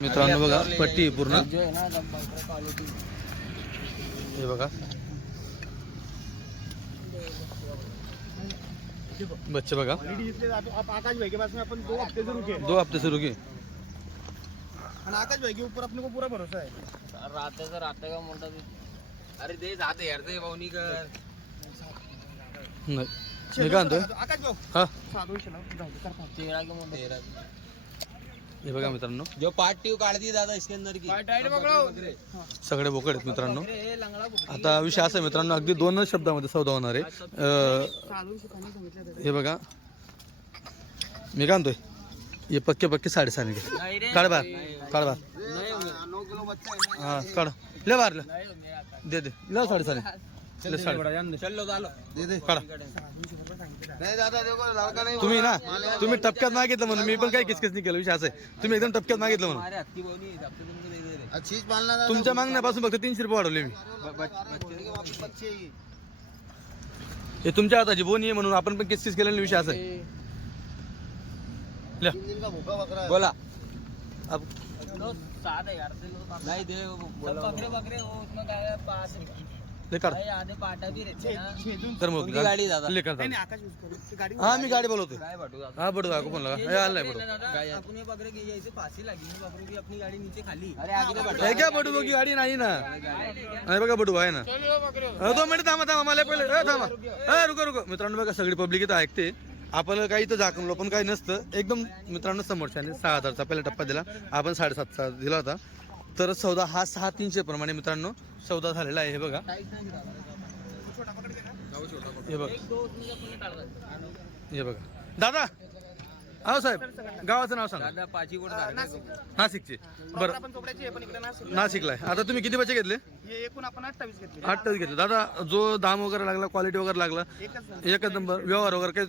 मित्रांनो बघा पट्टी पूर्ण हे बघा बच्चे बघा आकाश भाई के पास में अपन 2 हफ्ते से रुके 2 हफ्ते से रुके आकाश भाई के ऊपर अपने को पूरा भरोसा है। राहते का मोठा अरे ते जाते यार ते भाऊनी कर नाही मी काय म्हणतोय आकाश भाऊ हा साधू जाऊ तेरा के मोठे हे बघा मित्रांनो जो पार्ट ट्यूब काढती दादा इसके अंदर की सगळे बोकड आहेत मित्रांनो। आता विषय असा आहे मित्रांनो अगदी 2 शब्दामध्ये सौदा होणार आहे। हे बघा मी काय म्हणतोय हे पक्के 6.5 घे काढ बार काढ बार 9 किलो बच्चा है हा काढ ले बार ले दे दे ले 6.5 ले 6.5 चलो झालो दे दे काढा नहीं दादा देखो लड़का नहीं तुम्ही ना तुम्ही टपक्यात मागितलं म्हणून मी पण काही किसकिस नाही केलं विषय असं आहे तुम्ही एकदम टपक्यात मागितलं म्हणून अरे हत्ती भाऊनी हफ्ते तुमको दे दे रे अच्छी पालना तुमच्या मागण्यापासून फक्त 300 रुपये वाढवले मी बच्चे हे तुमच्या हाताची बोनी आहे म्हणून आपण पण किसकिस केलेला विषय असा आहे। ले 3 दिन का भूखा बकरा है। बोला अब साधे यार ते लोग नहीं दे बकरे बकरे वो उतना क्या पास ले काढ आधे पाटा भी रहते ना तर मग कोणती गाडी दादा? ले काढ नहीं आकाश यूज करो ते गाड़ी हा मी गाडी बोलवतोय काय भाटू दादा हा बडू दाखव फोन लगा हे आलाय बडू अपन ये बकरे की ऐसे फांसी लगी है बकरे की अपनी गाड़ी नीचे खाली अरे आगे बढ़ हे क्या बडू की गाडी नाही ना नाही बघा बडू आहे ना 2 मिनिट थांबा मला पहिले थांबा रुको मित्रांनो बघा सगळी पब्लिक इथं ऐकते आपल्याला काही इथं झाकणलो पण काही नसतं एकदम मित्रांनो समोरच्याने 6,000चा पहिला टप्पा दिला आपण 7.5चा दिला होता तर सौदा हा 6,300 प्रमाणे मित्रांनो सौदा झालेला आहे। हे बघा हे बघा हे बघा दादा हो साहेब गावाचं नाव सांगा दादा पाची कोण नाशिकचे बरं आपण चोपड्याची आहे पण इकडे नाशिक नाशिकला आहे। आता तुम्ही किती बच्चे घेतले हे एकूण आपण 28 घेतले 8 घेतले दादा जो दाम वगैरे लागला क्वालिटी वगैरे लागला एकच एकच नंबर व्यवहार वगैरे काही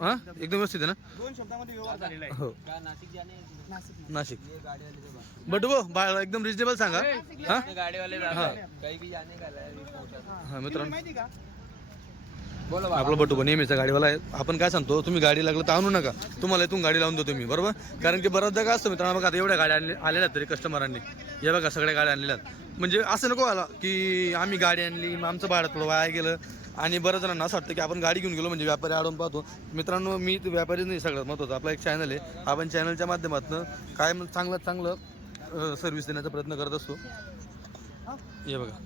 हा एकदम व्यवस्थित आहे ना 2 शब्दामध्ये व्यवहार झालेला आहे। हो नाशिक जाने नाशिक नाशिक ये गाड़ी वाले से बट वो बाळ एकदम रिजनेबल सांगा हा गाड़ी वाले हाँ। कहीं भी जाने का है हा मित्रांनो माहिती का बोलो आपला बटू पण नेहमीचा गाडीवाला आहे। आपण काय सांगतो तुम्ही गाडी लागलं तर आणू नका तुम्हाला इथून गाडी लावून देतो मी बरोबर कारण की बऱ्याचदा काय असतं मित्रांनो बघा आता एवढ्या गाड्या आलेल्या आहेत तरी कस्टमरांनी हे बघा सगळ्या गाड्या आणलेल्या आहेत म्हणजे असं नको आला की आम्ही गाडी आणली आमचं भाडं थोडं वाया गेलं आणि बऱ्याच जणांना असं वाटतं की आपण गाडी घेऊन गेलो म्हणजे व्यापारी आडून पाहतो। मित्रांनो मी तर व्यापारीच नाही सगळ्यात महत्त्वाचं आपला एक चॅनल आहे आपण चॅनलच्या माध्यमातून काय चांगलं सर्व्हिस देण्याचा प्रयत्न करत असतो। हे बघा